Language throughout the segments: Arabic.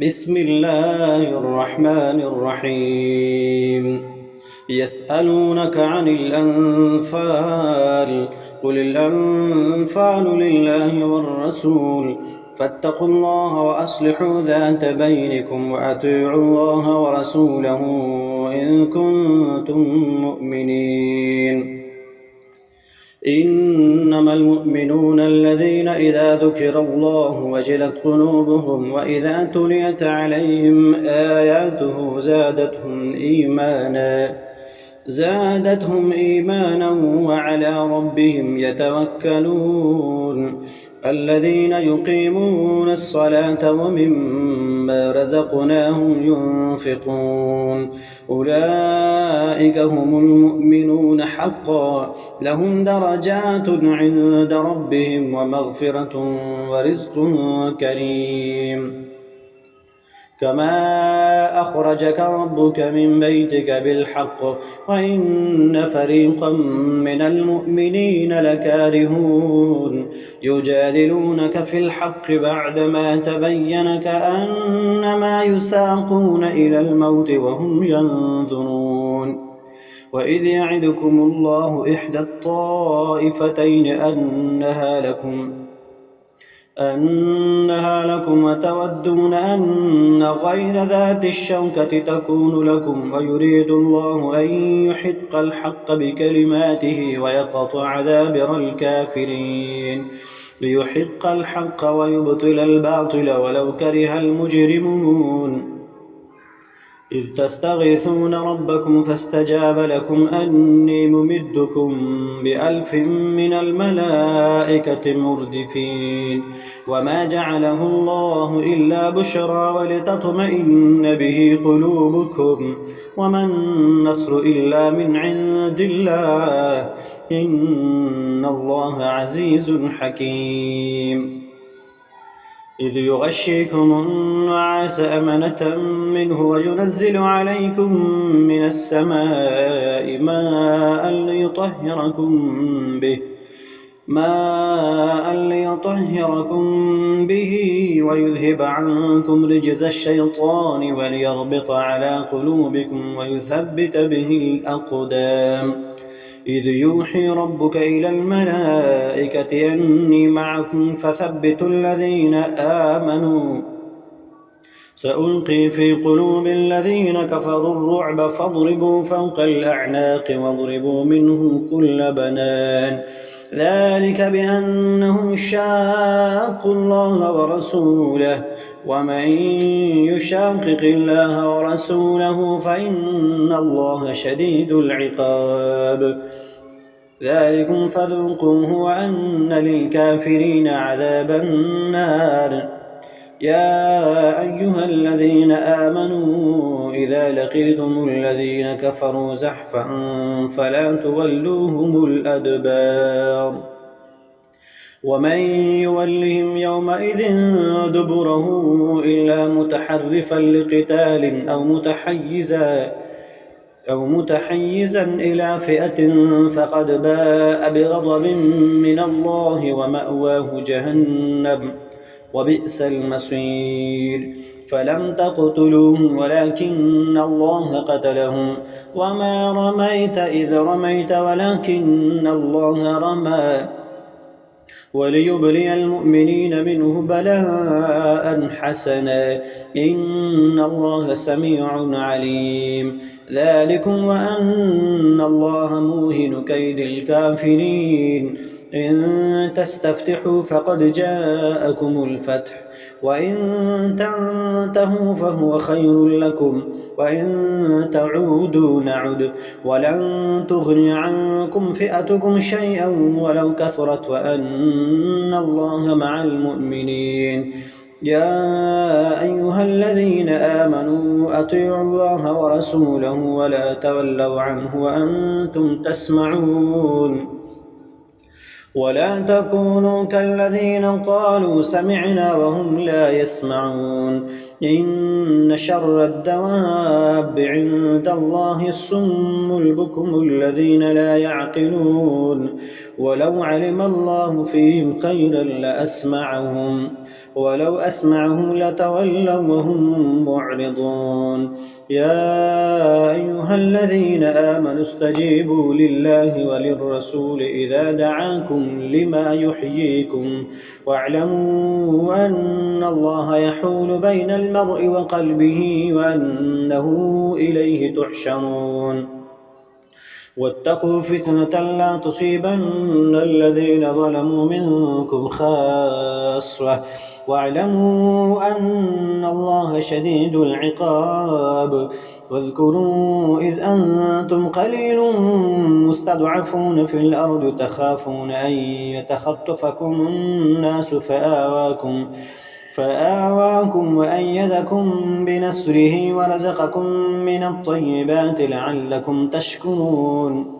بسم الله الرحمن الرحيم يسألونك عن الأنفال قل الأنفال لله والرسول فاتقوا الله وأصلحوا ذات بينكم وأطيعوا الله ورسوله إن كنتم مؤمنين إنما المؤمنون الذين إذا ذكر الله وجلت قلوبهم وإذا تليت عليهم آياته زادتهم إيمانا وعلى ربهم يتوكلون الذين يقيمون الصلاة ومما رزقناهم ينفقون أولئك هم المؤمنون حقا لهم درجات عند ربهم ومغفرة ورزق كريم كما أخرجك ربك من بيتك بالحق وإن فريقا من المؤمنين لكارهون يجادلونك في الحق بعدما تبين كأنما يساقون إلى الموت وهم ينظرون وإذ يعدكم الله إحدى الطائفتين أنها لكم وتودون أن غير ذات الشوكة تكون لكم ويريد الله أن يحق الحق بكلماته ويقطع دابر الكافرين ليحق الحق ويبطل الباطل ولو كره المجرمون إذ تستغيثون ربكم فاستجاب لكم أني ممدكم ب1000 من الملائكة مردفين وما جعله الله إلا بشرى ولتطمئن به قلوبكم وما النصر إلا من عند الله إن الله عزيز حكيم إذ يغشيكم النعاس أمنة منه وينزل عليكم من السماء ماء ليطهركم به ويذهب عنكم رجز الشيطان وليربط على قلوبكم ويثبت به الأقدام إذ يوحي ربك إلى الملائكة أني معكم فثبتوا الذين آمنوا سألقي في قلوب الذين كفروا الرعب فاضربوا فوق الأعناق واضربوا منهم كل بنان ذلك بأنهم شاقوا الله ورسوله ومن يشاقق الله ورسوله فإن الله شديد العقاب ذلكم فذوقوه وأن للكافرين عذاب النار يا أيها الذين آمنوا إذا لقيتم الذين كفروا زحفا فلا تولوهم الأدبار ومن يولهم يومئذ دبره إلا متحرفا لقتال أو متحيزا إلى فئة فقد باء بغضب من الله ومأواه جهنم وبئس المصير فلم تقتلوهم ولكن الله قتلهم وما رميت إذ رميت ولكن الله رمى وليبلي المؤمنين منه بلاء حسنا إن الله سميع عليم ذلكم وأن الله موهن كيد الكافرين إن تستفتحوا فقد جاءكم الفتح وإن تنتهوا فهو خير لكم وإن تعودوا نعد ولن تغني عنكم فئتكم شيئا ولو كثرت وأن الله مع المؤمنين يا أيها الذين آمنوا أطيعوا الله ورسوله ولا تولوا عنه وأنتم تسمعون ولا تكونوا كالذين قالوا سمعنا وهم لا يسمعون إن شر الدواب عند الله الصم البكم الذين لا يعقلون ولو علم الله فيهم خيرا لأسمعهم ولو أسمعهم لتولوا وهم معرضون يا أيها الذين آمنوا استجيبوا لله وللرسول إذا دعاكم لما يحييكم واعلموا أن الله يحول بين المرء وقلبه وأنه إليه تحشرون واتقوا فتنة لا تصيبن الذين ظلموا منكم خاصة واعلموا أن الله شديد العقاب واذكروا إذ أنتم قليل مستضعفون في الأرض تخافون أن يتخطفكم الناس فآواكم وأيدكم بنصره ورزقكم من الطيبات لعلكم تشكرون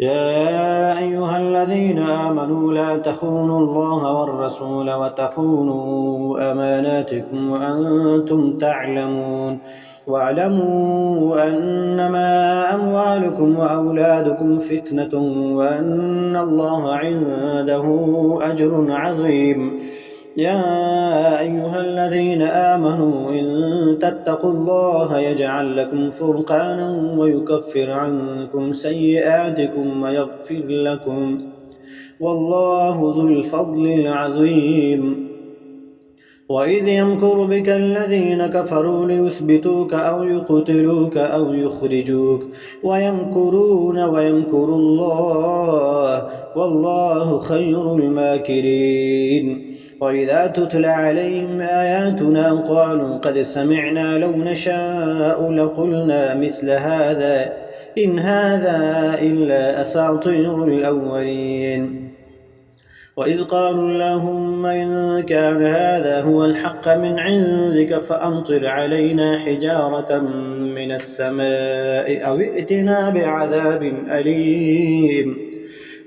يا أيها الذين آمنوا لا تخونوا الله والرسول وتخونوا أماناتكم وأنتم تعلمون واعلموا أنما أموالكم وأولادكم فتنة وأن الله عنده أجر عظيم يا أيها الذين آمنوا إن تتقوا الله يجعل لكم فرقانا ويكفر عنكم سيئاتكم ويغفر لكم والله ذو الفضل العظيم وإذ يمكر بك الذين كفروا ليثبتوك أو يقتلوك أو يخرجوك ويمكرون ويمكر الله والله خير الماكرين وإذا تتلى عليهم آياتنا قالوا قد سمعنا لو نشاء لقلنا مثل هذا إن هذا إلا أساطير الأولين وإذ قالوا اللهم إن كان هذا هو الحق من عندك فأمطر علينا حجارة من السماء أو ائتنا بعذاب أليم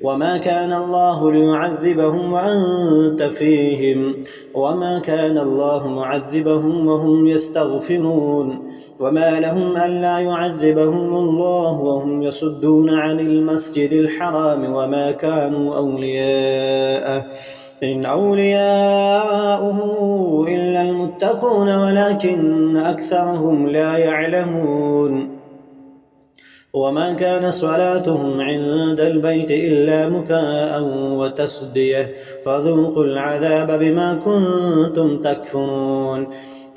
وما كان الله ليعذبهم وأنت فيهم وما كان الله معذبهم وهم يستغفرون وما لهم ألا يعذبهم الله وهم يصدون عن المسجد الحرام وما كانوا أولياءه إن أولياؤه إلا المتقون ولكن أكثرهم لا يعلمون وما كان صلاتهم عند البيت إلا مكاء وتصدية فذوقوا العذاب بما كنتم تكفرون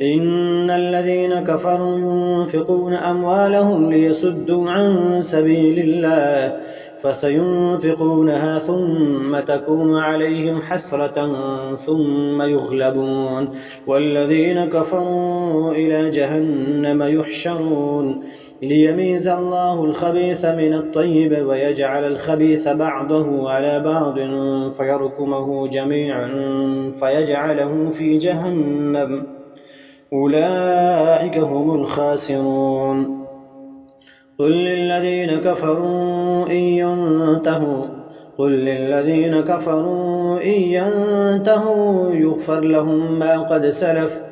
إن الذين كفروا ينفقون أموالهم ليصدوا عن سبيل الله فسينفقونها ثم تكون عليهم حسرة ثم يغلبون والذين كفروا إلى جهنم يحشرون ليميز الله الخبيث من الطيب ويجعل الخبيث بعضه على بعض فيركمه جميعا فيجعله في جهنم أولئك هم الخاسرون قل للذين كفروا إن ينتهوا يغفر لهم ما قد سلف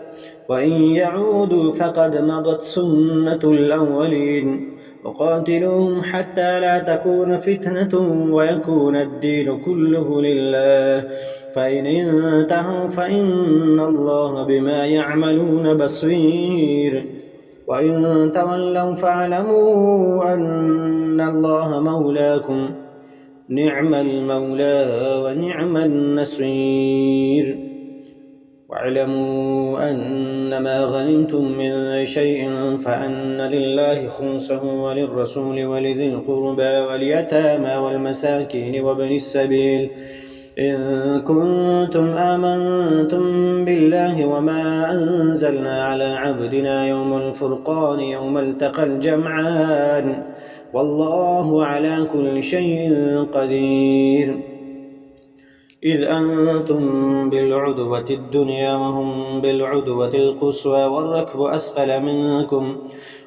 وإن يعودوا فقد مضت سنة الأولين وقاتلوهم حتى لا تكون فتنة ويكون الدين كله لله فإن انتهوا فإن الله بما يعملون بصير وإن تولوا فاعلموا أن الله مولاكم نعم المولى ونعم النصير واعلموا أنما غنمتم من شيء فأن لله خمسه وللرسول ولذي القربى واليتامى والمساكين وابن السبيل إن كنتم آمنتم بالله وما أنزلنا على عبدنا يوم الفرقان يوم التقى الجمعان والله على كل شيء قدير إذ أنتم بالعدوة الدنيا وهم بالعدوة القصوى والركب أسفل منكم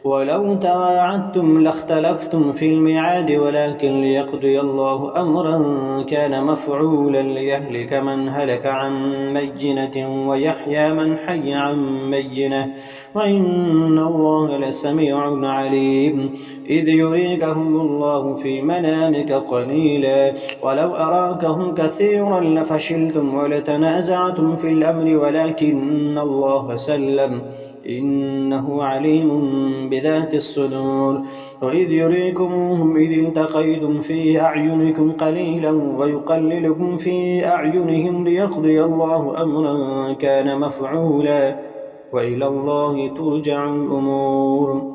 ولو تواعدتم لاختلفتم في الميعاد ولكن ليقضي الله أمرا كان مفعولا ليهلك من هلك عن بينة ويحيى من حي عن بينة وإن الله لسميع عليم إذ يريكهم الله في منامك قليلا ولو أراكهم كثيرا لفشلتم ولتنازعتم في الأمر ولكن الله سلم إنه عليم بذات الصدور. وإذ يريكموهم إذ التقيتم في أعينكم قليلا ويقللكم في أعينهم ليقضي الله أمرا كان مفعولا وإلى الله ترجع الأمور.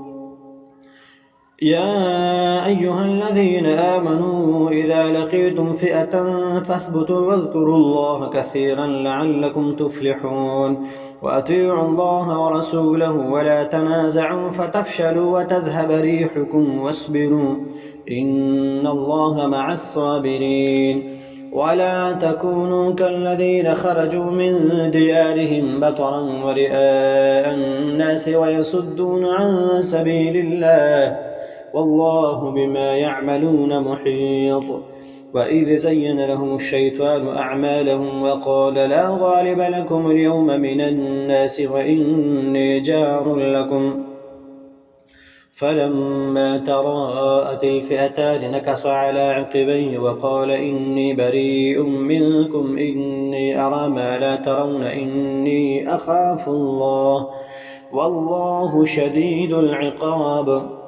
يا أيها الذين آمنوا إذا لقيتم فئة فاثبتوا واذكروا الله كثيرا لعلكم تفلحون. وأطيعوا الله ورسوله ولا تنازعوا فتفشلوا وتذهب ريحكم واصبروا إن الله مع الصابرين. ولا تكونوا كالذين خرجوا من ديارهم بطرا ورئاء الناس ويصدون عن سبيل الله والله بما يعملون محيط. وإذ زين لهم الشيطان أعمالهم وقال لا غالب لكم اليوم من الناس وإني جار لكم فلما تراءت الفئتان نكص على عقبيه وقال إني بريء منكم إني أرى ما لا ترون إني أخاف الله والله شديد العقاب.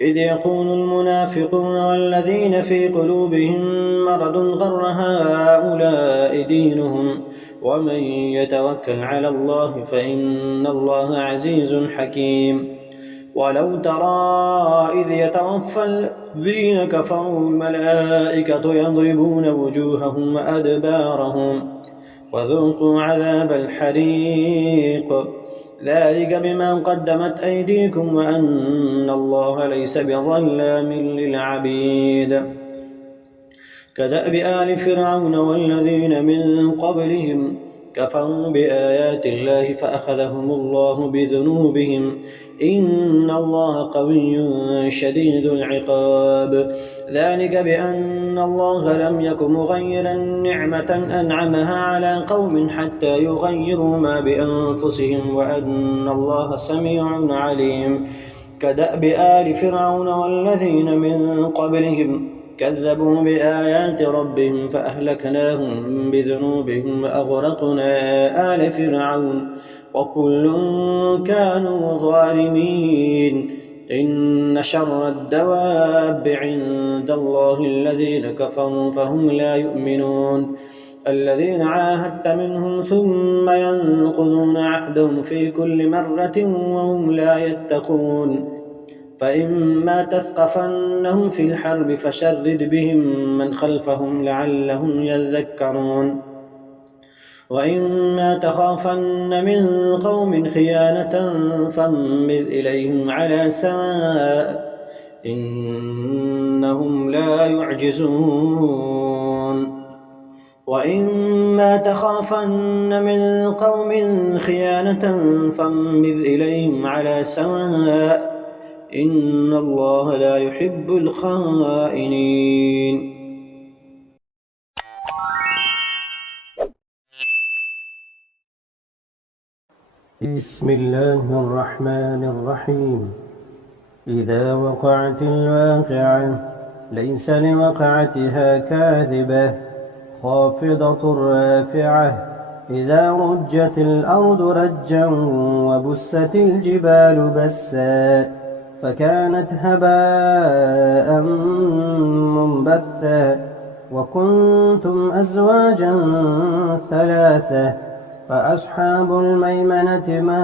إذ يقول المنافقون والذين في قلوبهم مرض غر هؤلاء دينهم ومن يتوكل على الله فإن الله عزيز حكيم. ولو ترى إذ يتوفى الذين كفروا الملائكة يضربون وجوههم وأدبارهم وذوقوا عذاب الحريق ذلك بما قدمت أيديكم وأن الله ليس بظلام للعبيد. كدأب آل فرعون والذين من قبلهم كفروا بآيات الله فأخذهم الله بذنوبهم إن الله قوي شديد العقاب. ذلك بأن الله لم يك مغيرا نعمة أنعمها على قوم حتى يغيروا ما بأنفسهم وأن الله سميع عليم. كدأب آل فرعون والذين من قبلهم كذبوا بآيات ربهم فأهلكناهم بذنوبهم وأغرقنا آل فرعون وكل كانوا ظالمين. إن شر الدواب عند الله الذين كفروا فهم لا يؤمنون. الذين عاهدت منهم ثم ينقضون عهدهم في كل مرة وهم لا يتقون. فإما تثقفنهم في الحرب فشرد بهم من خلفهم لعلهم يذكرون. وإما تخافن من قوم خيانة فانبذ إليهم على سواء إنهم لا يعجزون. وإما تخافن من قوم خيانة فانبذ إليهم على سواء إن الله لا يحب الخائنين. بسم الله الرحمن الرحيم. إذا وقعت الواقعة ليس لوقعتها كاذبة خافضة رافعة إذا رجت الأرض رجا وبست الجبال بسا فكانت هباء منبثا وكنتم أزواجا ثلاثة فأصحاب الميمنة ما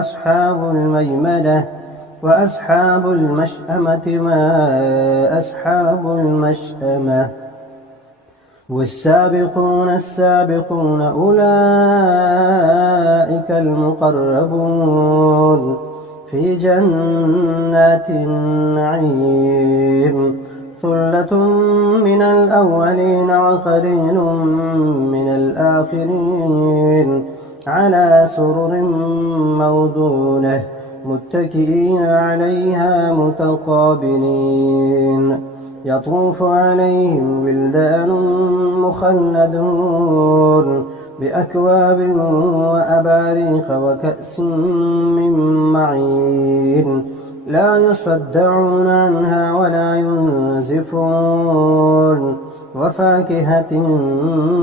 أصحاب الميمنة وأصحاب المشأمة ما أصحاب المشأمة والسابقون السابقون أولئك المقربون في جنات النعيم ثلة من الأولين وقليل من الآخرين على سرر موضونة متكئين عليها متقابلين يطوف عليهم ولدان مخلدون بأكواب وأباريق وكأس من معين لا يصدعون عنها ولا ينزفون وفاكهة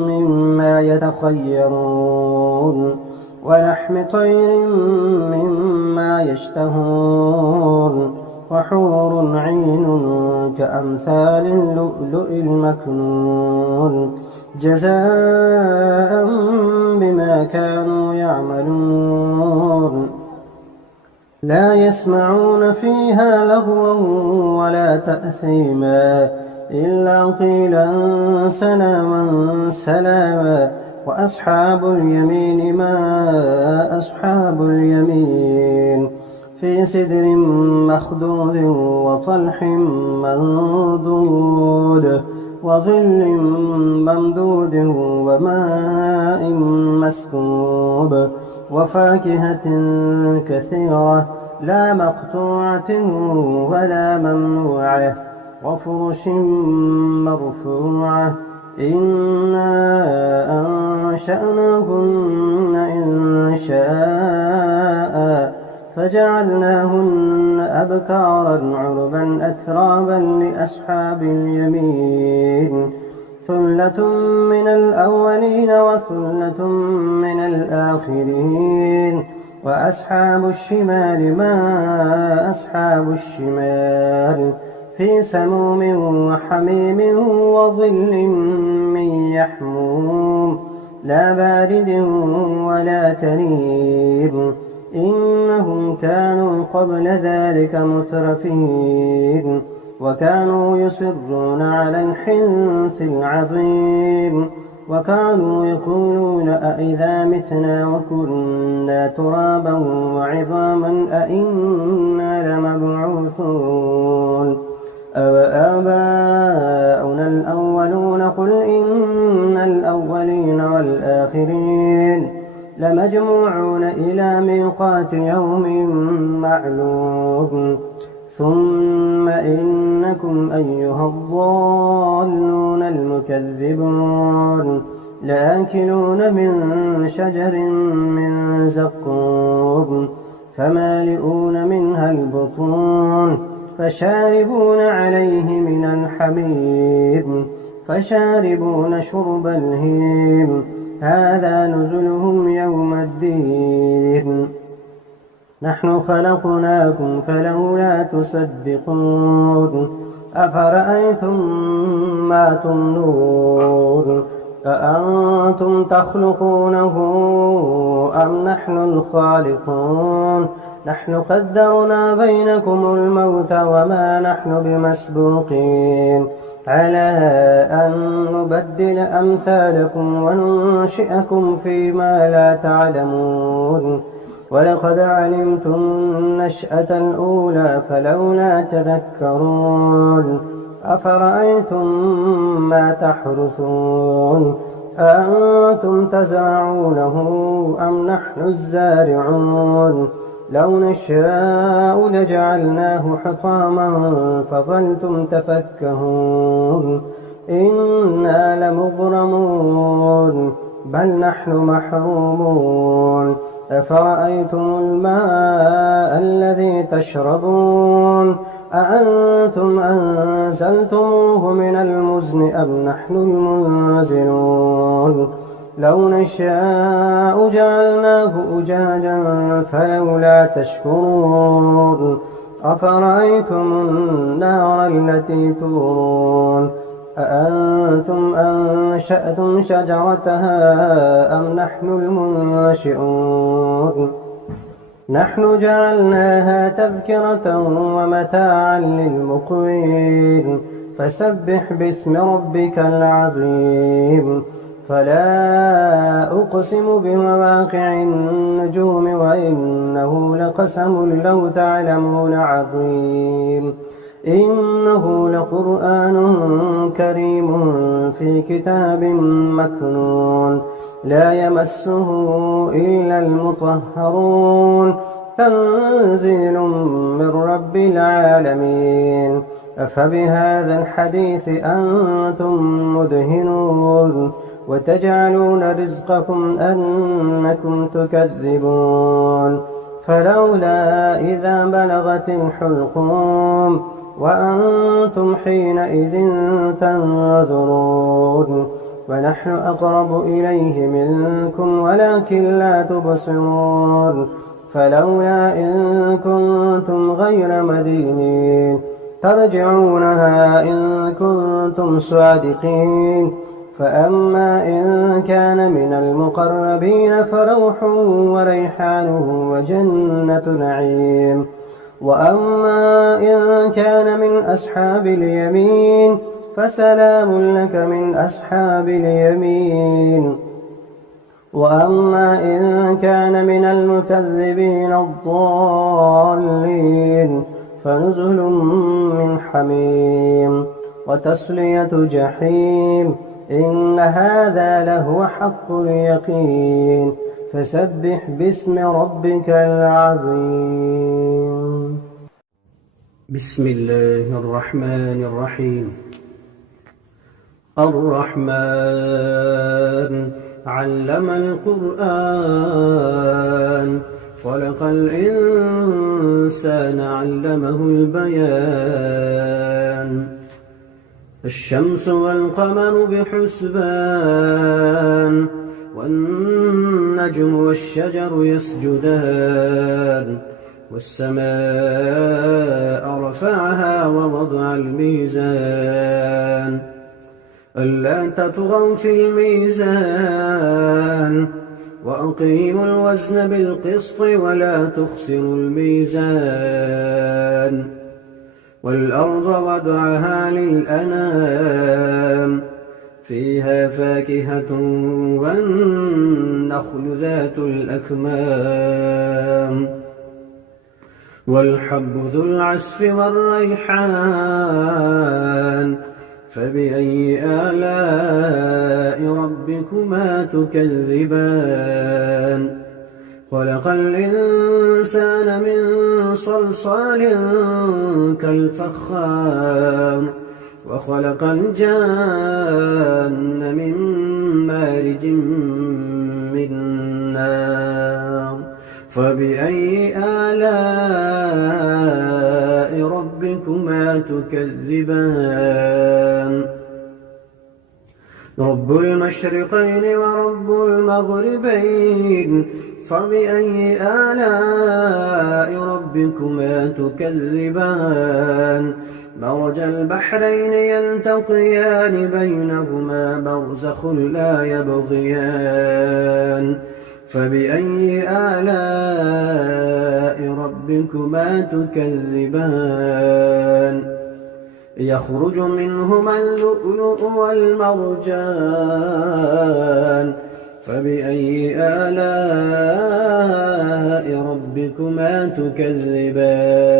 مما يتخيرون ولحم طير مما يشتهون وحور عين كأمثال اللؤلؤ المكنون جزاء بما كانوا يعملون لا يسمعون فيها لغوا ولا تأثيما إلا قيلا سلاما سلاما وأصحاب اليمين ما أصحاب اليمين في سدر مخضود وطلح منضود وظل ممدود وماء مسكوب وفاكهة كثيرة لا مقطوعة ولا ممنوعة وفرش مرفوعة إنا أنشأناهن إن شاء فجعلناهن أبكارا عربا أترابا لأصحاب اليمين ثلة من الأولين وثلة من الآخرين وأصحاب الشمال ما أصحاب الشمال في سموم وحميم وظل من يحموم لا بارد ولا كريم إنهم كانوا قبل ذلك مترفين وكانوا يصرون على الحنث العظيم وكانوا يقولون أئذا متنا وكنا ترابا وعظاما أئنا لمبعوثون أوآباؤنا الأولون قل إن الأولين والآخرين لمجموعون إلى ميقات يوم معلوم ثم إنكم أيها الضالون المكذبون لآكلون من شجر من زقوم فمالئون منها البطون فشاربون عليه من الحميم فشاربون شرب الهيم هذا نزلهم يوم الدين نحن خلقناكم فلولا تصدقون أفرأيتم ما تمنون أأنتم تخلقونه أم نحن الخالقون نحن قدرنا بينكم الموت وما نحن بمسبوقين على أن نبدل أمثالكم وننشئكم فيما لا تعلمون ولقد علمتم النشأة الأولى فلولا تذكرون أفرأيتم ما تحرثون أأنتم تزرعونه أم نحن الزارعون لو نشاء لجعلناه حطاما فظلتم تفكهون إنا لمغرمون بل نحن محرومون أفرأيتم الماء الذي تشربون أأنتم أنزلتموه من المزن أم نحن المنزلون لو نشاء جعلناه أجاجا فلولا تشكرون أفرأيتم النار التي تورون أأنتم أنشأتم شجرتها أم نحن المنشئون نحن جعلناها تذكرة ومتاعا للمقوين فسبح باسم ربك العظيم فلا أقسم بمواقع النجوم وإنه لقسم لو تعلمون عظيم إنه لقرآن كريم في كتاب مكنون لا يمسه إلا المطهرون تنزيل من رب العالمين أفبهذا الحديث أنتم مدهنون وتجعلون رزقكم أنكم تكذبون فلولا إذا بلغت الحلقوم وأنتم حينئذ تنظرون ونحن أقرب إليه منكم ولكن لا تبصرون فلولا إن كنتم غير مدينين ترجعونها إن كنتم صادقين فأما إن كان من المقربين فروح وريحان وجنة نعيم وأما إن كان من أصحاب اليمين فسلام لك من أصحاب اليمين وأما إن كان من المكذبين الضالين فنزل من حميم وتصلية جحيم إن هذا لهو حق اليقين فسبح باسم ربك العظيم. بسم الله الرحمن الرحيم. الرحمن علم القرآن خلق الإنسان علمه البيان الشمس والقمر بحسبان والنجم والشجر يسجدان والسماء رفعها ووضع الميزان ألا تطغوا في الميزان وأقيموا الوزن بالقسط ولا تخسروا الميزان والأرض وضعها للأنام فيها فاكهة والنخل ذات الأكمام والحب ذو العصف والريحان فبأي آلاء ربكما تكذبان خلق الإنسان من صلصال كالفخار وخلق الجان من مارج من نار فبأي آلاء ربكما تكذبان رب المشرقين ورب المغربين فبأي آلاء ربكما تكذبان مرج البحرين يلتقيان بينهما برزخ لا يبغيان فبأي آلاء ربكما تكذبان يخرج منهما اللؤلؤ والمرجان فبأي آلاء ربكما تكذبان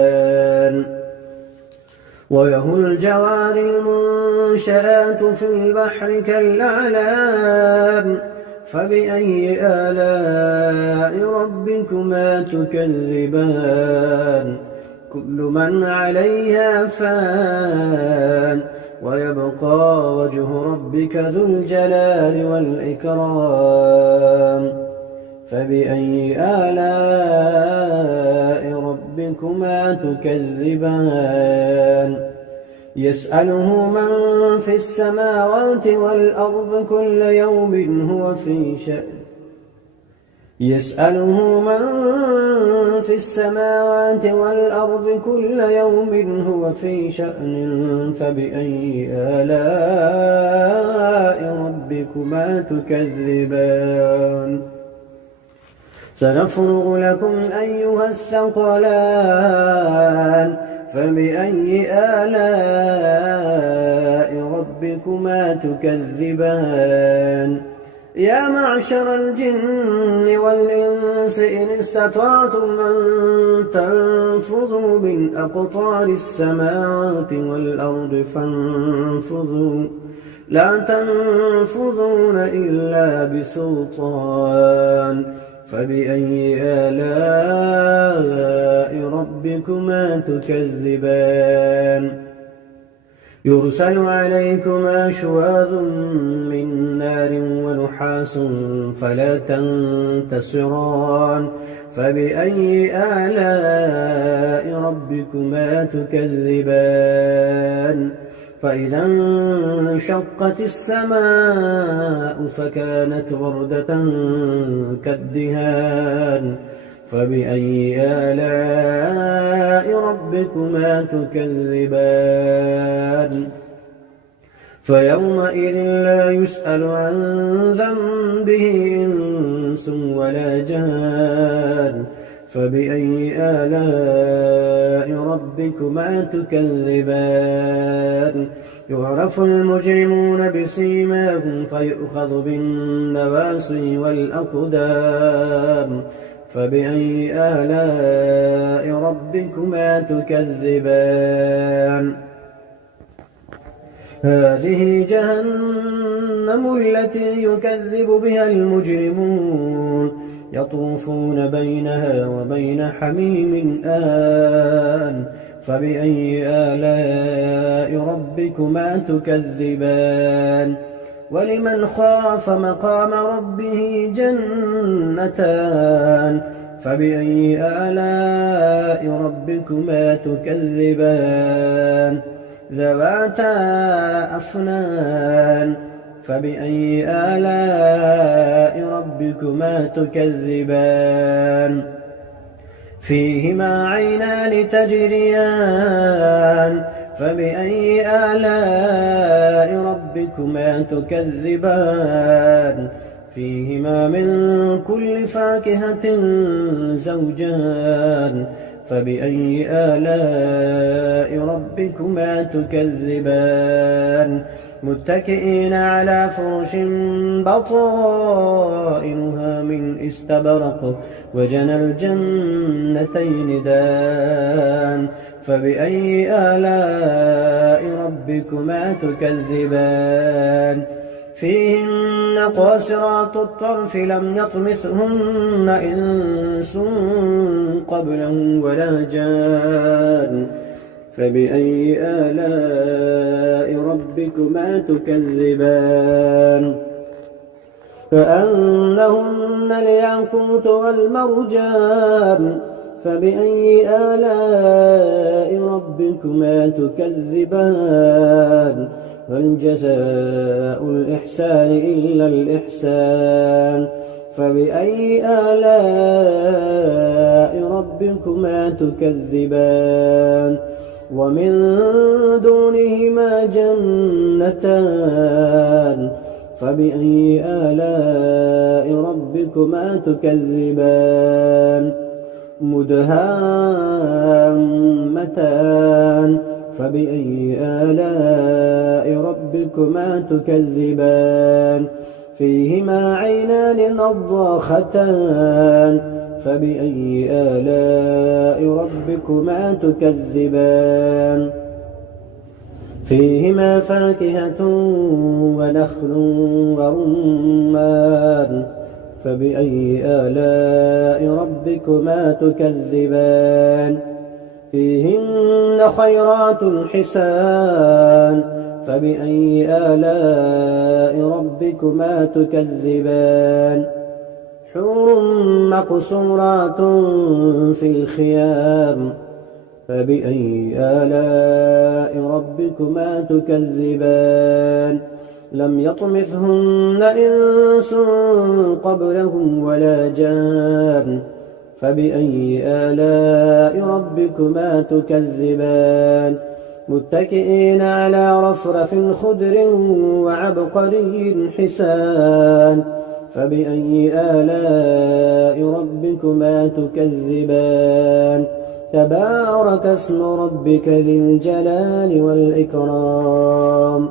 وله الجوار المنشآت في البحر كالأعلام فبأي آلاء ربكما تكذبان كل من عليها فان ويبقى وجه ربك ذو الجلال والإكرام فبأي آلاء ربكما تكذبان يسأله من في السماوات والأرض كل يوم هو في شأن يسأله من في السماوات والأرض كل يوم هو في شأن فبأي آلاء ربكما تكذبان سنفرغ لكم أيها الثقلان فبأي آلاء ربكما تكذبان يا معشر الجن والإنس إن استطعتم أن تنفذوا من أقطار السماوات والأرض فانفذوا لا تنفذون إلا بسلطان فبأي آلاء ربكما تكذبان يرسل عليكما شواظ من نار ونحاس فلا تنتصران فبأي آلاء ربكما تكذبان فإذا انشقت السماء فكانت وردة كالدهان فبأي آلاء ربكما تكذبان فيومئذ لا يسأل عن ذنبه إنس ولا جان فبأي آلاء ربكما تكذبان يعرف المجرمون بسيماهم فيؤخذ بالنواصي والأقدام فبأي آلاء ربكما تكذبان هذه جهنم التي يكذب بها المجرمون يطوفون بينها وبين حميم آن فبأي آلاء ربكما تكذبان ولمن خاف مقام ربه جنتان فبأي آلاء ربكما تكذبان ذواتا أفنان فبأي آلاء ربكما تكذبان فيهما عينان تجريان فبأي آلاء ربكما تكذبان فيهما من كل فاكهة زوجان فبأي آلاء ربكما تكذبان متكئين على فرش بطائنها من استبرق وجنى الجنتين دان فبأي آلاء ربكما تكذبان فيهن قاصرات الطرف لم يطمثهن إنس قبلهم ولا جان فبأي آلاء ربكما تكذبان كأنهن الياقوت والمرجان فبأي آلاء ربكما تكذبان هل جزاء الإحسان إلا الإحسان فبأي آلاء ربكما تكذبان ومن دونهما جنتان فبأي آلاء ربكما تكذبان مدهامتان فبأي آلاء ربكما تكذبان فيهما عينان نضاختان فبأي آلاء ربكما تكذبان فيهما فاكهة ونخل ورمان فبأي آلاء ربكما تكذبان فيهن خيرات حسان فبأي آلاء ربكما تكذبان حور مقصورات في الخيام فبأي آلاء ربكما تكذبان لم يطمثهن إنس قبلهم ولا جان فبأي آلاء ربكما تكذبان متكئين على رفرف خضر وعبقري حسان فبأي آلاء ربكما تكذبان تبارك اسم ربك ذي الجلال والإكرام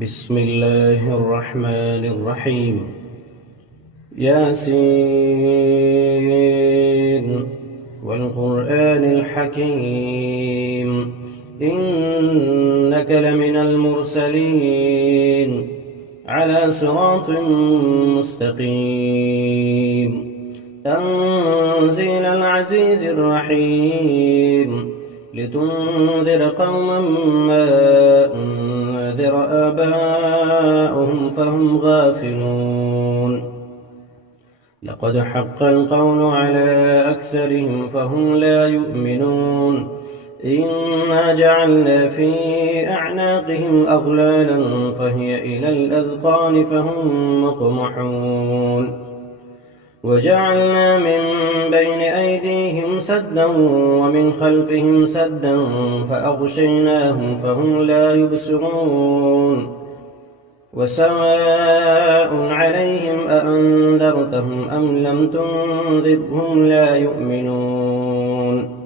بسم الله الرحمن الرحيم ياسين والقرآن الحكيم إنك لمن المرسلين على صراط مستقيم تنزيل العزيز الرحيم لتنذر قوما ما أنذر آباؤهم فهم غافلون لقد حق القول على أكثرهم فهم لا يؤمنون إنا جعلنا في أعناقهم أغلالا فهي إلى الأذقان فهم مقمحون وجعلنا من بين أيديهم سدا ومن خلفهم سدا فأغشيناهم فهم لا يبصرون وسواء عليهم أأنذرتهم أم لم تنذرهم لا يؤمنون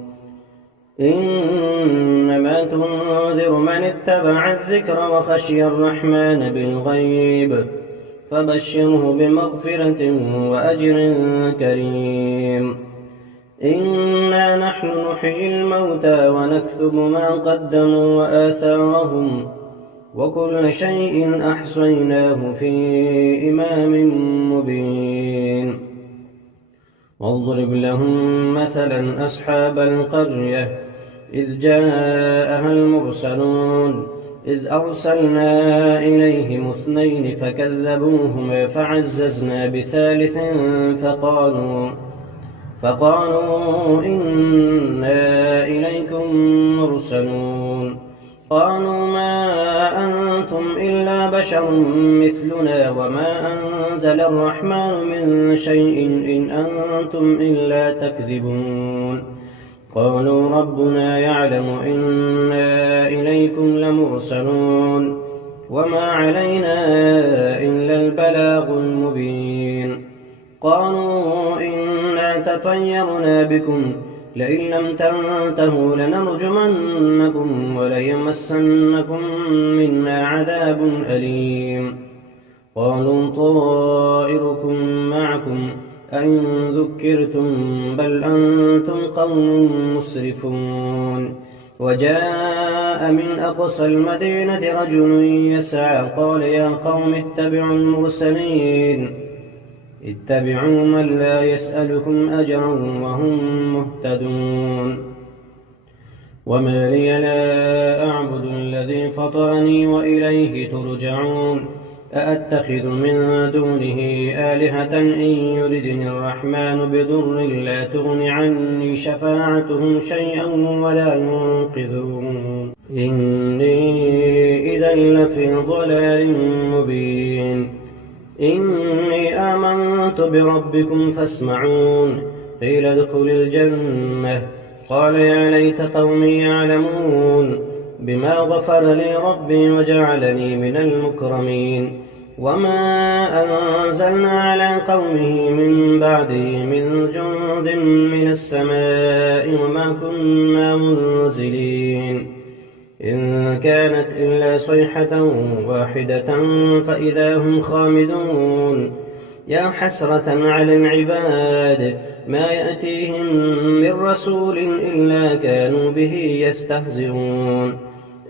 إنما تنذر من اتبع الذكر وخشي الرحمن بالغيب فبشره بمغفرة وأجر كريم إنا نحن نحيي الموتى ونكتب ما قدموا وآثارهم وكل شيء أحصيناه في إمام مبين واضرب لهم مثلا أصحاب القرية إذ جاءها المرسلون إذ أرسلنا إليهم 2 فكذبوهما فعززنا بثالث فقالوا إنا إليكم مرسلون قالوا ما أنتم إلا بشر مثلنا وما أنزل الرحمن من شيء إن أنتم إلا تكذبون قالوا ربنا يعلم إنا إليكم لمرسلون وما علينا إلا البلاغ المبين قالوا إنا تطيرنا بكم لئن لم تنتهوا لنرجمنكم وليمسنكم منا عذاب أليم قالوا طائركم معكم أئن ذكرتم بل أنتم قوم مسرفون وجاء من أقصى المدينة رجل يسعى قال يا قوم اتبعوا المرسلين اتبعوا من لا يسألكم أجرا وهم مهتدون وما لي لا أعبد الذي فطرني وإليه ترجعون أأتخذ من دونه آلهة إن يردني الرحمن بضر لا تغن عني شفاعتهم شيئا ولا ينقذون إني إذا لفي ضلال مبين إني آمنت بربكم فاسمعون قيل ادخل الجنة قال يا ليت قومي يعلمون بما غفر لي ربي وجعلني من المكرمين وما أنزلنا على قومه من بعده من جند من السماء وما كنا منزلين إن كانت إلا صيحة واحدة فإذا هم خامدون يا حسرة على العباد ما يأتيهم من رسول إلا كانوا به يستهزئون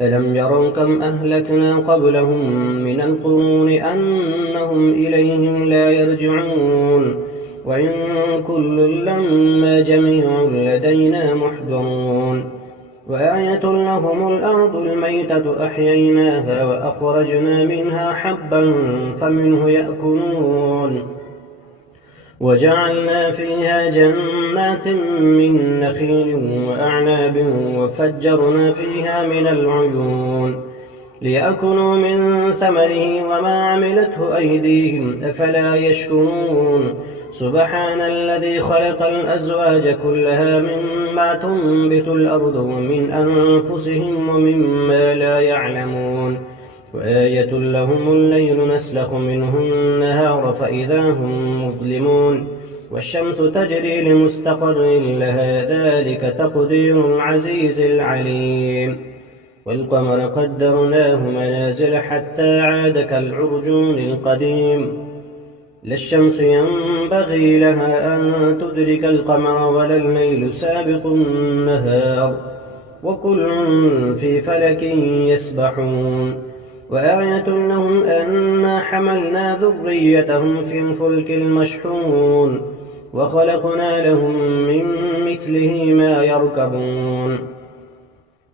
ألم يروا كم أهلكنا قبلهم من القرون أنهم إليهم لا يرجعون وإن كل لما جميع لدينا محضرون وآية لهم الأرض الميتة أحييناها وأخرجنا منها حبا فمنه يأكلون وجعلنا فيها جنات من نخيل وأعناب وفجرنا فيها من العيون ليأكلوا من ثمره وما عملته أيديهم أفلا يشكرون سبحان الذي خلق الأزواج كلها مما تنبت الأرض ومن أنفسهم ومما لا يعلمون وآية لهم الليل نسلخ منه النهار فإذا هم مظلمون والشمس تجري لمستقر لها ذلك تقدير العزيز العليم والقمر قدرناه منازل حتى عاد كالعرجون القديم لا الشمس ينبغي لها أن تدرك القمر ولا الليل سابق النهار وكل في فلك يسبحون وآية لهم أنا حملنا ذريتهم في الفلك المشحون وخلقنا لهم من مثله ما يركبون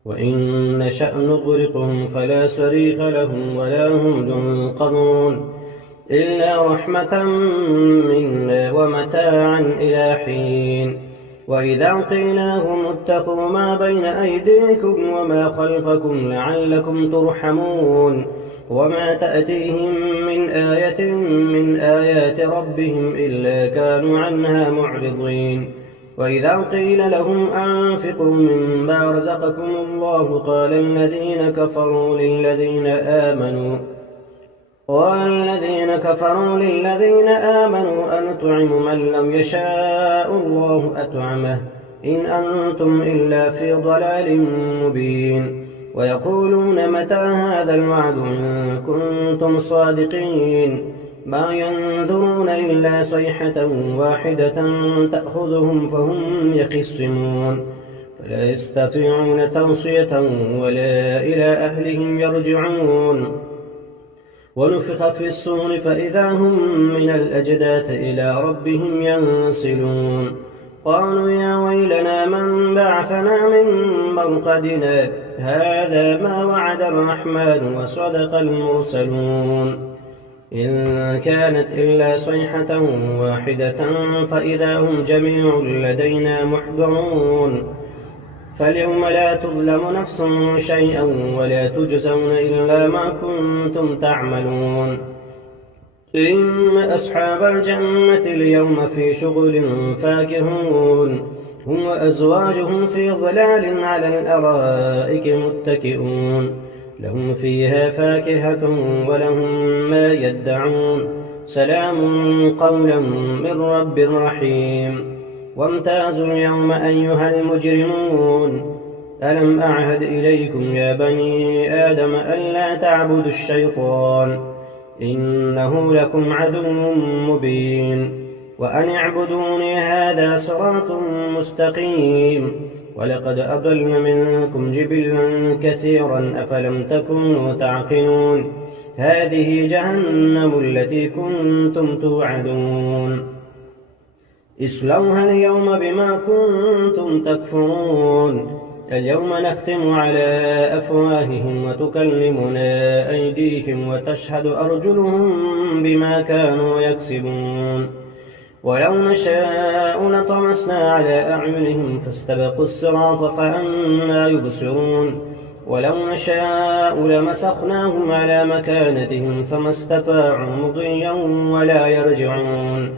وإن نشأ نغرقهم فلا صريخ لهم ولا هم ينقذون إلا رحمة منا ومتاعا إلى حين. وإذا قيل لهم اتقوا ما بين أيديكم وما خلفكم لعلكم ترحمون وما تأتيهم من آية من آيات ربهم إلا كانوا عنها معرضين. وإذا قيل لهم أنفقوا مما رزقكم الله قال الذين كفروا للذين آمنوا أنطعم من لم يشاء الله أطعمه إن أنتم إلا في ضلال مبين. ويقولون متى هذا الوعد إن كنتم صادقين ما ينظرون إلا صيحة واحدة تأخذهم فهم يخصمون فلا يستطيعون توصية ولا إلى أهلهم يرجعون. ونفخ في الصور فإذا هم من الأجداث إلى ربهم ينسلون. قالوا يا ويلنا من بعثنا من مرقدنا هذا ما وعد الرحمن وصدق المرسلون. إن كانت إلا صيحة واحدة فإذا هم جميع لدينا محضرون. فاليوم لا تظلم نفس شيئا ولا تجزون إلا ما كنتم تعملون. إن أصحاب الجنة اليوم في شغل فاكهون هم وأزواجهم في ظلال على الأرائك متكئون لهم فيها فاكهة ولهم ما يدعون سلام قولا من رب رحيم. وامتازوا اليوم أيها المجرمون ألم أعهد إليكم يا بني آدم ألا تعبدوا الشيطان إنه لكم عدو مبين وأن اعبدوني هذا صراط مستقيم. ولقد أضل منكم جبلا كثيرا أفلم تكونوا تعقلون. هذه جهنم التي كنتم توعدون اصلوها اليوم بما كنتم تكفرون. اليوم نختم على أفواههم وتكلمنا أيديهم وتشهد أرجلهم بما كانوا يكسبون. ولو نشاء لطمسنا على أعينهم فاستبقوا الصراط فأنى يبصرون. ولو نشاء لمسخناهم على مكانتهم فما استطاعوا مضيا ولا يرجعون.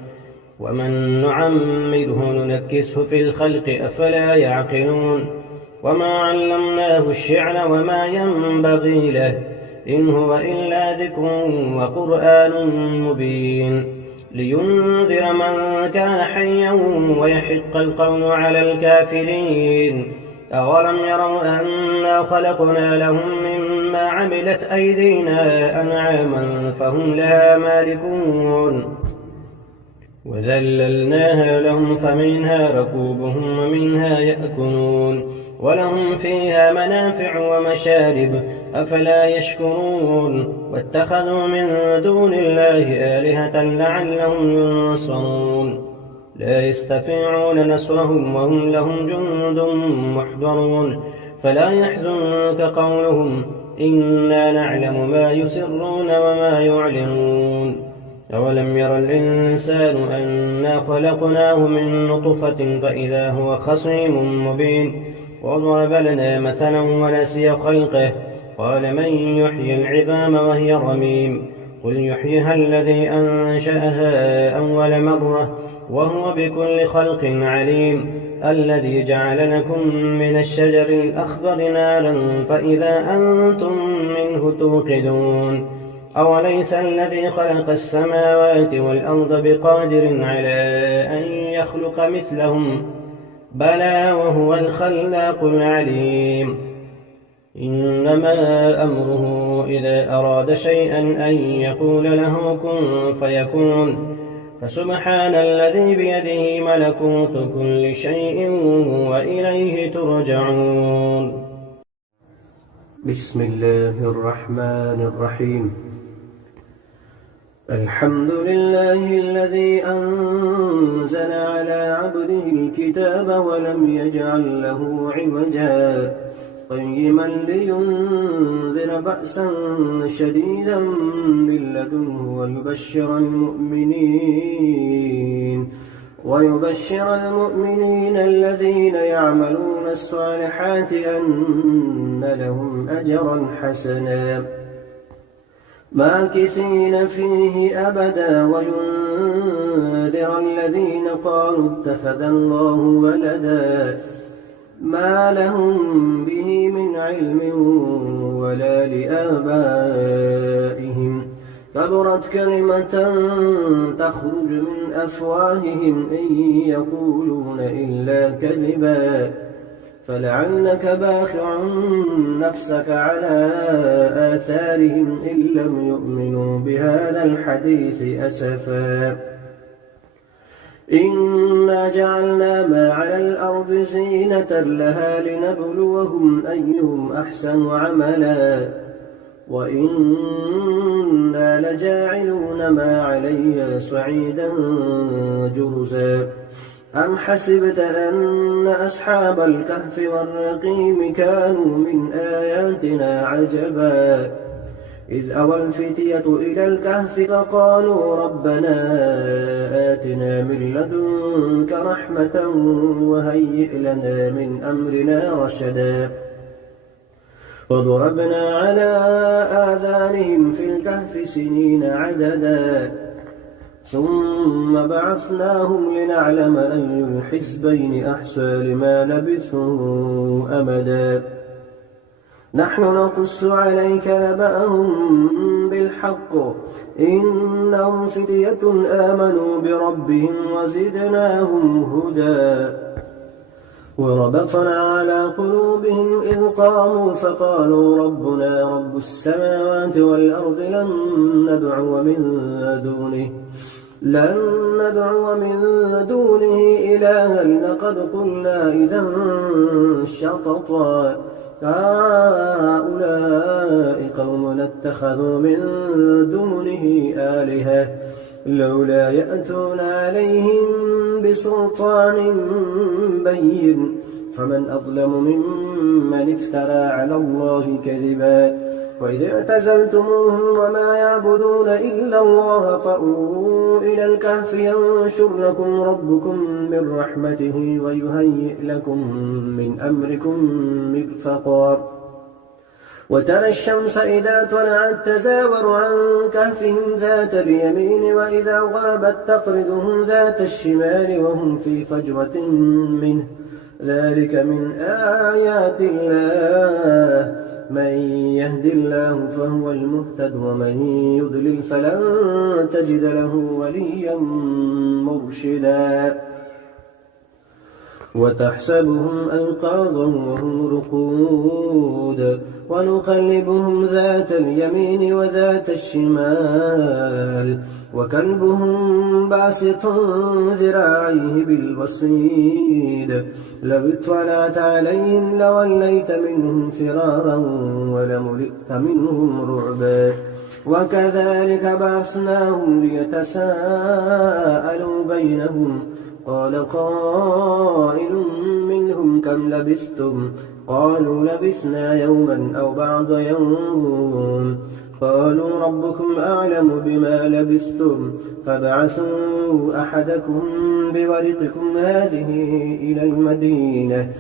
ومن نعمره ننكسه في الخلق أفلا يعقلون. وما علمناه الشعر وما ينبغي له إن هو إلا ذكر وقرآن مبين لينذر من كان حيا ويحق القول على الكافرين. أولم يروا أنا خلقنا لهم مما عملت أيدينا أنعاما فهم لها مالكون وذللناها لهم فمنها ركوبهم ومنها يأكلون ولهم فيها منافع ومشارب أفلا يشكرون. واتخذوا من دون الله آلهة لعلهم ينصرون لا يستطيعون نصرهم وهم لهم جند محضرون. فلا يحزنك قولهم إنا نعلم ما يسرون وما يعلنون. أولم ير الإنسان أنا خلقناه من نطفة فإذا هو خصيم مبين. وضرب لنا مثلا ونسي خلقه قال من يحيي العظام وهي رميم قل يحييها الذي أنشأها أول مرة وهو بكل خلق عليم. الذي جعل لكم من الشجر الأخضر نارا فإذا أنتم منه توقدون. أوليس الذي خلق السماوات والأرض بقادر على أن يخلق مثلهم بلى وهو الخلاق العليم. إنما أمره إذا أراد شيئا أن يقول له كن فيكون. فسبحان الذي بيده ملكوت كل شيء وإليه ترجعون. بسم الله الرحمن الرحيم. الحمد لله الذي أنزل على عبده الكتاب ولم يجعل له عوجا قيما لينذر بأسا شديدا من لدنه ويبشر المؤمنين الذين يعملون الصالحات أن لهم أجرا حسنا ماكثين فيه أبدا وينذر الذين قالوا اتخذ الله ولدا ما لهم به من علم ولا لآبائهم كبرت كلمة تخرج من أفواههم إن يقولون إلا كذبا فلعلك باخع نفسك على آثارهم إن لم يؤمنوا بهذا الحديث أسفا إنا جعلنا ما على الأرض زينة لها لنبلوهم أيهم أحسن عملا وإنا لجاعلون ما عليها صعيدا جرزا أم حسبت أن أصحاب الكهف والرقيم كانوا من آياتنا عجبا إذ أوى الفتية إلى الكهف فقالوا ربنا آتنا من لدنك رحمة وهيئ لنا من أمرنا رشدا وضربنا على آذانهم في الكهف سنين عددا ثم بعثناهم لنعلم أي الحزبين أحصى لما لبثوا أمدا نحن نقص عليك نبأهم بالحق إنهم فتية آمنوا بربهم وزدناهم هدى وربطنا على قلوبهم إذ قاموا فقالوا ربنا رب السماوات والأرض لن ندعو من دونه إلها لقد قلنا إذا شططا هؤلاء قوم اتخذوا من دونه آلهة لولا يأتون عليهم بسلطان بين فمن أظلم ممن افترى على الله كذبا وإذ اعتزلتموهم وما يعبدون إلا الله فأووا إلى الكهف ينشر لكم ربكم من رحمته ويهيئ لكم من أمركم مرفقا وترى الشمس إذا طلعت تزاور عن كهفهم ذات اليمين وإذا غربت تقرضهم ذات الشمال وهم في فجوة منه ذلك من آيات الله من يهد الله فهو المهتد ومن يضلل فلن تجد له وليا مرشدا وتحسبهم أيقاظا وهم رقود ونقلبهم ذات اليمين وذات الشمال وكلبهم باسط ذراعيه بالوصيد لو اطلعت عليهم لوليت منهم فرارا ولملئت منهم رعبا وكذلك بعثناهم ليتساءلوا بينهم قال قائل منهم كم لبثتم قالوا لبثنا يوما أو بعض يوم قالوا ربكم أعلم بما لبثتم فابعثوا أحدكم بورقكم هذه إلى المدينة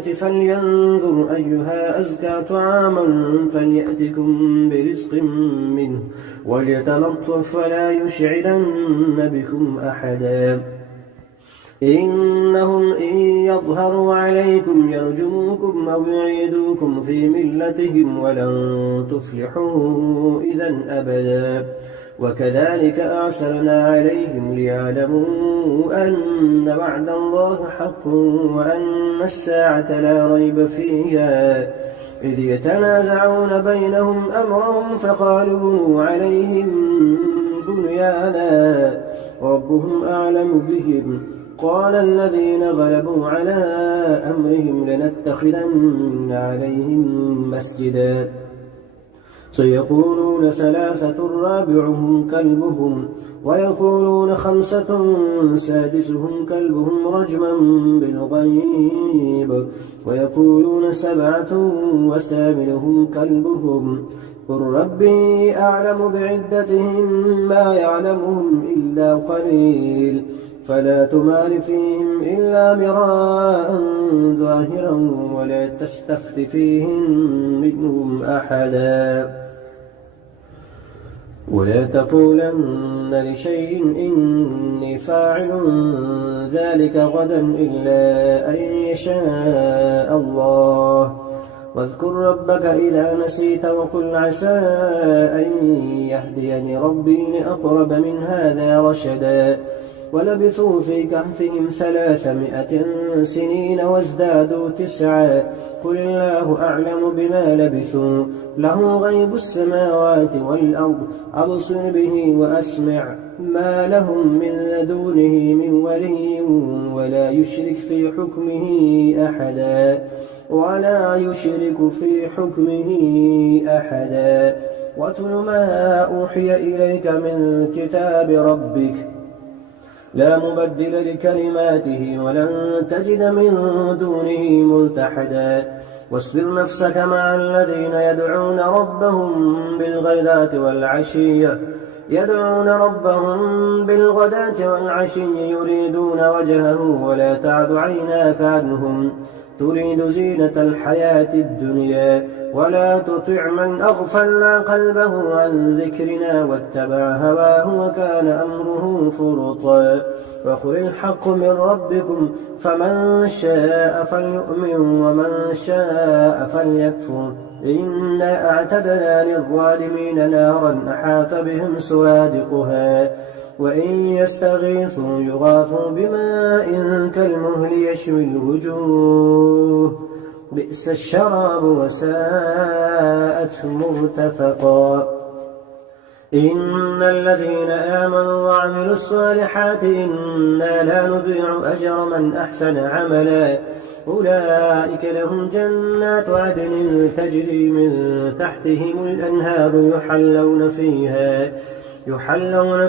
فلينظر أيها أزكى طعاما فليأتكم برزق منه وليتلطف ولا يشعرن بكم أحدا إنهم إن يظهروا عليكم يرجموكم أو يعيدوكم في ملتهم ولن تفلحوا إذا أبدا وكذلك أعثرنا عليهم ليعلموا أن وعد الله حق وأن الساعة لا ريب فيها إذ يتنازعون بينهم أمرهم فقالوا بنوا عليهم بنيانا ربهم أعلم بهم قال الذين غلبوا على أمرهم لنتخذن عليهم مسجدا سيقولون ثلاثة رابعهم كلبهم ويقولون 5 سادسهم كلبهم رجما بالغيب ويقولون 7 وثامنهم كلبهم قل ربي أعلم بعدتهم ما يعلمهم إلا قليل فلا تمار فيهم إلا مراء ظاهرا ولا تستفت فيهم منهم أحدا ولا تقولن لشيء إني فاعل ذلك غدا إلا أن يشاء الله واذكر ربك إذا نسيت وقل عسى أن يهديني ربي لأقرب من هذا رشدا ولبثوا في كهفهم 300 سنين وازدادوا 9 قل الله أعلم بما لبثوا له غيب السماوات والأرض أبصر به وأسمع ما لهم من لدونه من ولي ولا يشرك في حكمه أحدا واتل ما أوحي إليك من كتاب ربك لا مبدل لكلماته ولن تجد من دونه ملتحدا واصبر نفسك مع الذين يدعون ربهم بالغداة والعشي يريدون وجهه ولا تعد عيناك عنهم تريد زينة الحياة الدنيا ولا تطع من أغفلنا قلبه عن ذكرنا واتبع هواه وكان أمره فرطا وقل الحق من ربكم فمن شاء فليؤمن ومن شاء فليكفر إنا أعتدنا للظالمين نارا أحاط بهم سرادقها وإن يستغيثوا يغاثوا بماء كالمهل يشوي الوجوه بئس الشراب وساءت مرتفقا إن الذين آمنوا وعملوا الصالحات إنا لا نضيع أجر من أحسن عملا أولئك لهم جنات عدن تجري من تحتهم الأنهار يحلون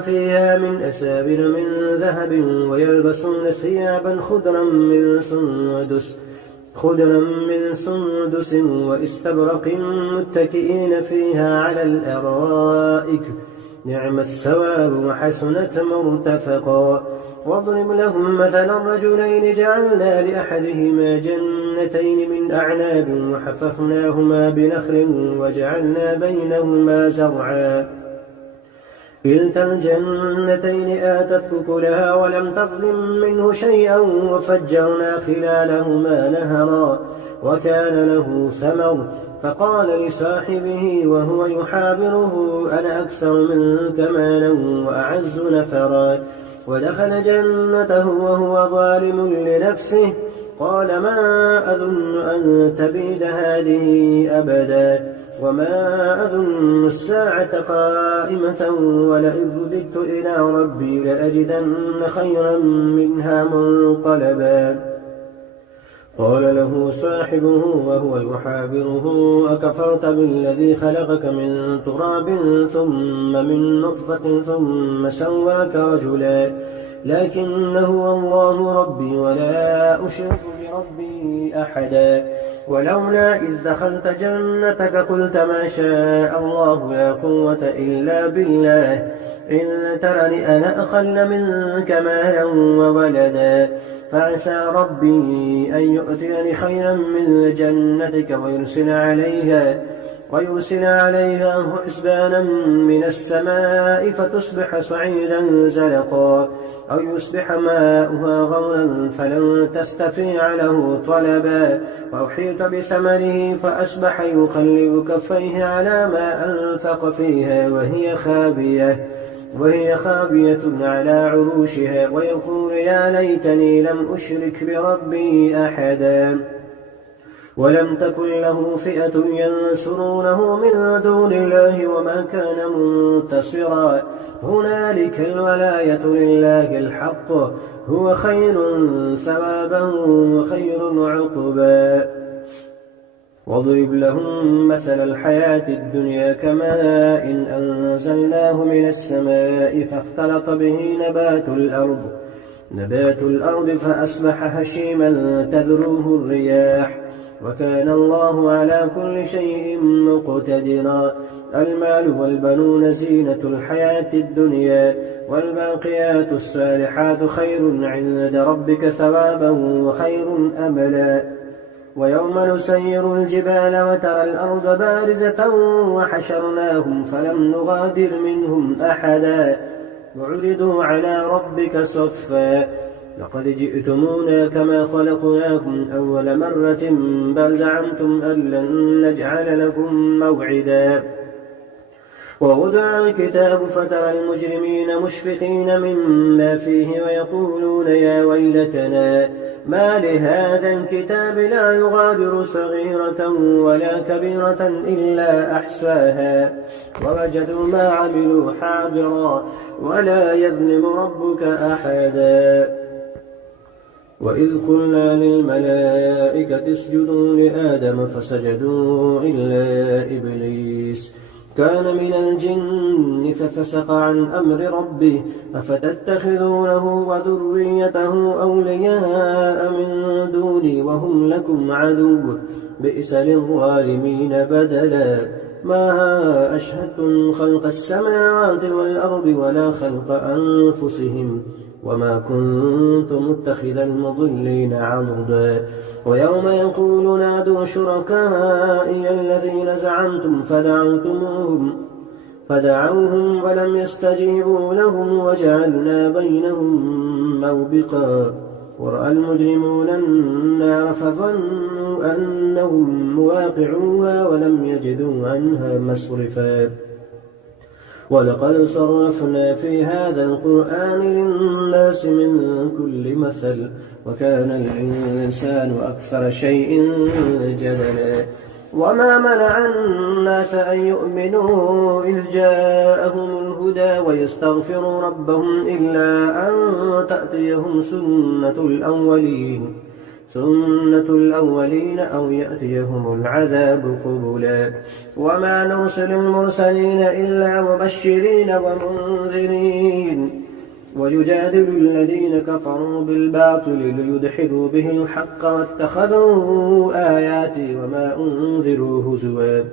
فيها من أسابر من ذهب ويلبسون ثيابا خضرا من سندس واستبرق متكئين فيها على الأرائك نعم الثواب وحسنت مرتفقا واضرب لهم مثلا رجلين جعلنا لأحدهما جنتين من أعناب وحففناهما بنخل وجعلنا بينهما زرعا كلتا الجنتين آتت أكلها ولم تظلم منه شيئا وفجرنا خلالهما نهرا وكان له ثمر فقال لصاحبه وهو يحاوره أنا أكثر منك مالا وأعز نفرا ودخل جنته وهو ظالم لنفسه قال ما أظن أن تبيد هذه أبدا وما أظن الساعة قائمة ولئن رددت إلى ربي لأجدن خيرا منها منقلبا قال له صاحبه وهو يحاوره أكفرت بالذي خلقك من تراب ثم من نطفة ثم سواك رجلا لكن هو الله ربي ولا أشرك بربي أحدا ولولا إذ دخلت جنتك قلت ما شاء الله لا قوة إلا بالله إن ترني أنا أقل منك مالا وولدا فعسى ربي أن يؤتيني خيرا من جنتك ويرسل عليها حسبانا من السماء فتصبح صعيدا زلقا أو يصبح ماؤها غورا فلن تستطيع له طلبا وأحيط بثمره فأصبح يقلب كفيه على ما أنفق فيها وهي خابية على عروشها ويقول يا ليتني لم أشرك بربي أحدا ولم تكن له فئة ينصرونه من دون الله وما كان منتصرا هنالك الولاية لله الحق هو خير ثوابا وخير عقبا واضرب لهم مثل الحياة الدنيا كماء إن أنزلناه من السماء فاختلط به نبات الأرض فأصبح هشيما تذروه الرياح وكان الله على كل شيء مقتدرا. المال والبنون زينة الحياة الدنيا والباقيات الصالحات خير عند ربك ثوابا وخير أملا. ويوم نسير الجبال وترى الأرض بارزة وحشرناهم فلم نغادر منهم أحدا وعرضوا على ربك صفا لقد جئتمونا كما خلقناكم أول مرة بل زعمتم أن لن نجعل لكم موعدا. ووضع الكتاب فترى المجرمين مشفقين مما فيه ويقولون يا ويلتنا ما لهذا الكتاب لا يغادر صغيرة ولا كبيرة إلا أحصاها ووجدوا ما عملوا حاضرا ولا يظلم ربك أحدا. وإذ قلنا للملائكة اسجدوا لآدم فسجدوا إلا إبليس كان من الجن ففسق عن أمر ربه أفتتخذونه وذريته أولياء من دوني وهم لكم عدو بئس للظالمين بدلا. ما أشهدتم خلق السماوات والأرض ولا خلق أنفسهم وما كنت متخذ المضلين عضدا. ويوم يقول نادوا شركائي الذين زعمتم فدعوهم ولم يستجيبوا لهم وجعلنا بينهم موبقا. ورأى المجرمون النار فظنوا أنهم مواقعوها ولم يجدوا عنها مصرفا. ولقد صرفنا في هذا القرآن للناس من كل مثل وكان الإنسان أكثر شيء جدلا. وما منع الناس أن يؤمنوا إذ جاءهم الهدى ويستغفروا ربهم إلا أن تأتيهم سنة الأولين أو يأتيهم العذاب قبلا. وما نرسل المرسلين إلا مبشرين ومنذرين ويجادل الذين كفروا بالباطل ليدحضوا به الحق واتخذوا آياتي وما أنذروا هزوا.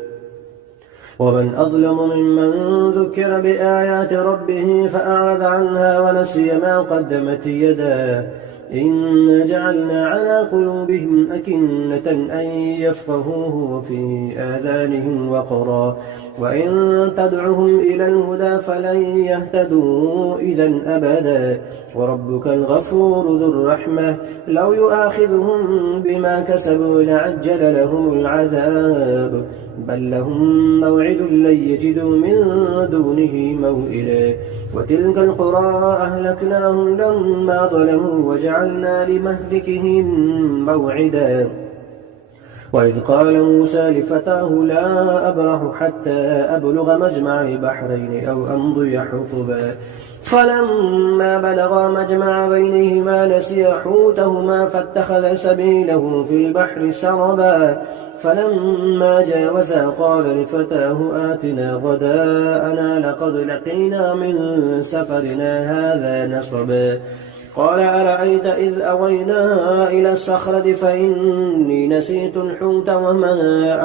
ومن أظلم ممن ذكر بآيات ربه فأعرض عنها ونسي ما قدمت يداه إنا جعلنا على قلوبهم أكنة أن يفقهوه وفي آذانهم وقرا وإن تدعهم إلى الهدى فلن يهتدوا إذا أبدا. وربك الغفور ذو الرحمة لو يؤاخذهم بما كسبوا لعجل لهم العذاب بل لهم موعد لن يجدوا من دونه موئلا. وتلك القرى أهلكناهم لما ظلموا وجعلنا لمهلكهم موعدا. وإذ قال موسى لفتاه لا أبرح حتى أبلغ مجمع البحرين أو أمضي حقبا فلما بلغا مجمع بينهما نسيا حوتهما فاتخذ سبيله في البحر سربا فلما جاوزا قال لفتاه آتنا غداءنا لقد لقينا من سفرنا هذا نصبا قال أرأيت إذ أوينا إلى الصخرة فإني نسيت الحوت وما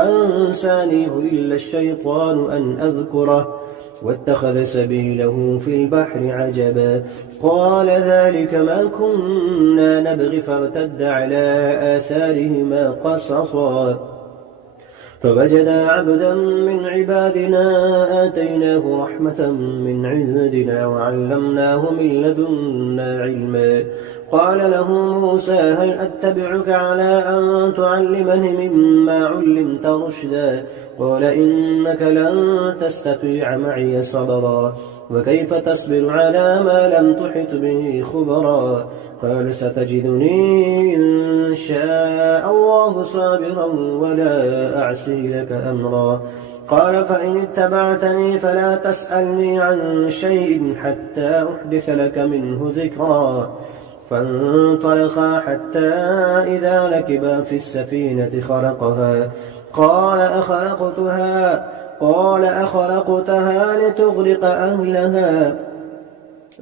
أنسانيه إلا الشيطان أن أذكره واتخذ سبيله في البحر عجبا قال ذلك ما كنا نبغي فارتد على آثارهما قصصا فوجدا عبدا من عبادنا آتيناه رحمة من عندنا وعلمناه من لدنا علما قال له موسى هل أتبعك على أن تعلمني مما علمت رشدا قال إنك لن تستطيع معي صبرا وكيف تصبر على ما لم تحط به خبرا قال ستجدني إن شاء الله صابرا ولا أعصي لك أمرا قال فإن اتبعتني فلا تسألني عن شيء حتى أحدث لك منه ذكرا فانطلقا حتى إذا ركبا في السفينة خرقها قال أخلقتها لتغرق أهلها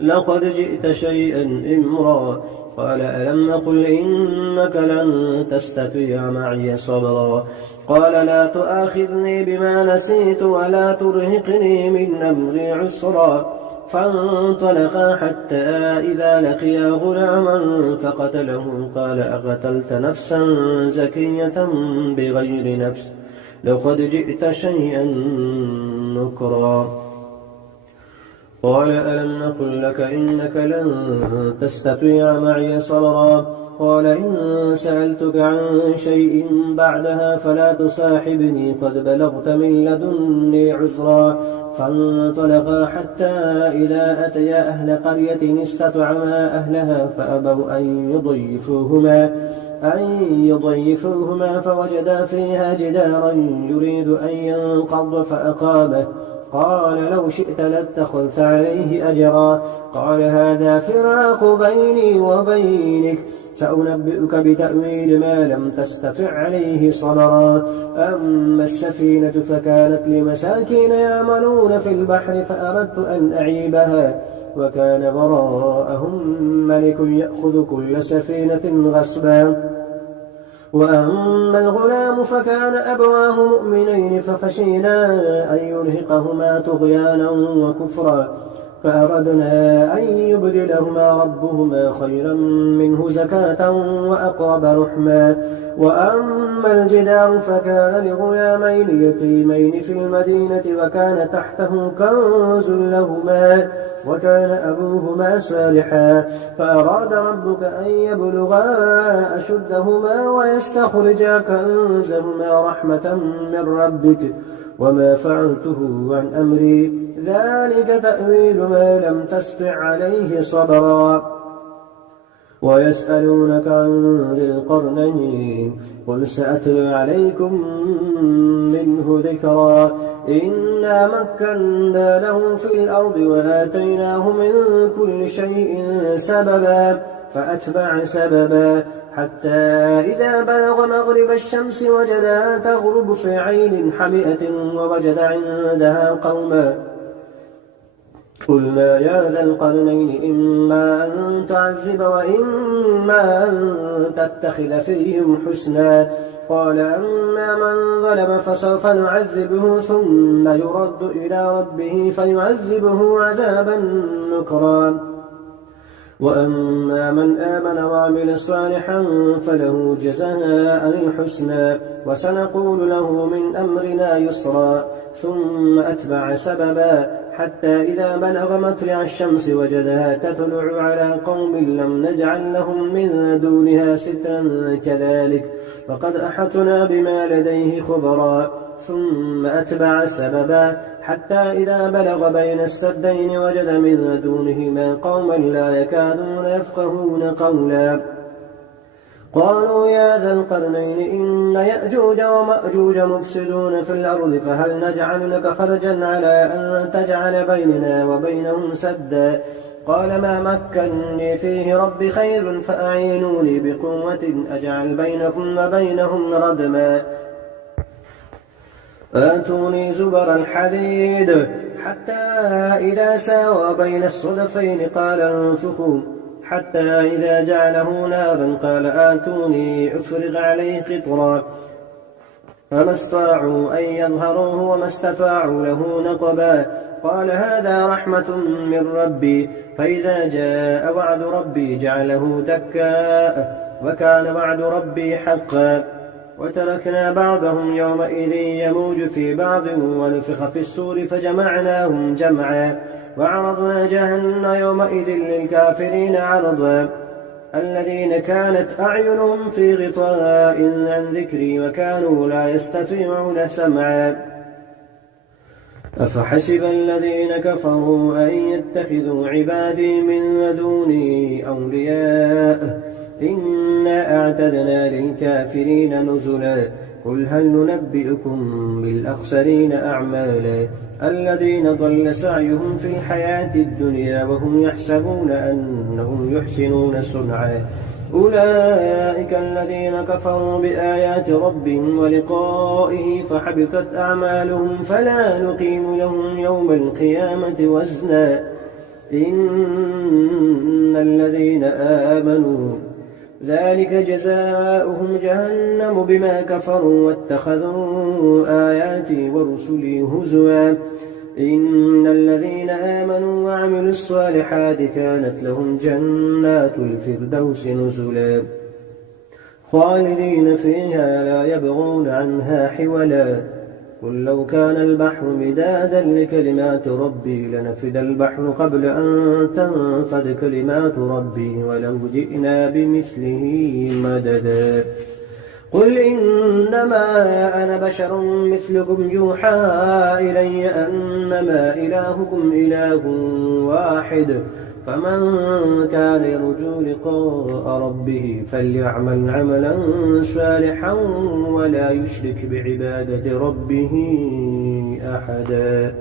لقد جئت شيئا إمرا. قال ألم أقل إنك لن تستطيع معي صبرا. قال لا تؤاخذني بما نسيت ولا ترهقني من أمري عسرا. فانطلقا حتى إذا لقيا غلاما فقتله. قال أقتلت نفسا زكية بغير نفس لقد جئت شيئا نكرا. قال ألم نقل لك إنك لن تستطيع معي صبرا. قال إن سألتك عن شيء بعدها فلا تصاحبني قد بلغت من لدني عذرا. فانطلقا حتى إذا أتيا أهل قرية استطعما أهلها فأبوا أن يضيفوهما فوجدا فيها جدارا يريد أن ينقض فأقامه. قال لو شئت لاتخذت عليه أجرا. قال هذا فراق بيني وبينك سأنبئك بتأويل ما لم تستطع عليه صبرا. أما السفينة فكانت لمساكين يعملون في البحر فأردت أن أعيبها وكان وراءهم ملك يأخذ كل سفينة غصبا. وأما الغلام فكان أبواه مؤمنين فخشينا أن يرهقهما طغيانا وكفرا فأردنا أن يبدلهما ربهما خيرا منه زكاة وأقرب رحما. وأما الجدار فكان لغلامين يتيمين في المدينة وكان تحته كنز لهما وكان أبوهما صالحا فأراد ربك أن يبلغا أشدهما ويستخرجا كنزهما رحمة من ربك وما فعلته عن أمري ذلك تأويل ما لم تستطع عليه صبرا. ويسألونك عن ذي القرنين قل سأتلو عليكم منه ذكرا. إنا مكنا له في الأرض وآتيناه من كل شيء سببا فأتبع سببا حتى إذا بلغ مغرب الشمس وجدها تغرب في عين حمئة ووجد عندها قوما. قلنا يا ذا القرنين إما أن تعذب وإما أن تتخذ فيهم حسنا. قال أما من ظلم فسوف نعذبه ثم يرد إلى ربه فيعذبه عذابا نكرا. وأما من آمن وعمل صالحا فله جزاء الحسنى وسنقول له من أمرنا يسرا. ثم أتبع سببا حتى إذا بلغ مطلع الشمس وجدها تطلع على قوم لم نجعل لهم من دونها سترا كذلك فقد أحطنا بما لديه خبرا. ثم أتبع سببا حتى إذا بلغ بين السدين وجد من دونهما قوما لا يكادون يفقهون قولا. قالوا يا ذا القرنين إن يأجوج ومأجوج مفسدون في الأرض فهل نجعل لك خرجا على أن تجعل بيننا وبينهم سدا. قال ما مكنني فيه ربي خير فأعينوني بقوة أجعل بينكم وبينهم ردما. آتوني زبر الحديد حتى إذا ساوى بين الصدفين قال انفخوا حتى إذا جعله نارا قال آتوني أفرغ عليه قطرا. فما استطاعوا أن يظهروه وما استطاعوا له نقبا. قال هذا رحمة من ربي فإذا جاء وعد ربي جعله دكاء وكان وعد ربي حقا. وتركنا بعضهم يومئذ يموج في بعض ونفخ في السور فجمعناهم جمعا وعرضنا جهنم يومئذ للكافرين عرضا. الذين كانت أعينهم في غطاء عن ذكري وكانوا لا يستطيعون سمعا. أفحسب الذين كفروا أن يتخذوا عبادي من دوني أولياء إنا أعتدنا للكافرين نزلا. قل هل ننبئكم بالأخسرين أعمالا الذين ضل سعيهم في الحياة الدنيا وهم يحسبون أنهم يحسنون صنعا أولئك الذين كفروا بآيات ربهم ولقائه فحبطت أعمالهم فلا نقيم لهم يوم القيامة وزنا إن الذين آمنوا ذلك جزاؤهم جهنم بما كفروا واتخذوا آياتي ورسلي هزوا إن الذين آمنوا وعملوا الصالحات كانت لهم جنات الفردوس نزلا خالدين فيها لا يبغون عنها حولا قل لو كان البحر مدادا لكلمات ربي لنفد البحر قبل أن تنفد كلمات ربي ولو جئنا بمثله مددا قل إنما أنا بشر مثلكم يوحى إلي أنما إلهكم إله واحد فمن كان يرجو لقاء ربه فليعمل عملا صالحا ولا يشرك بعبادة ربه أحدا.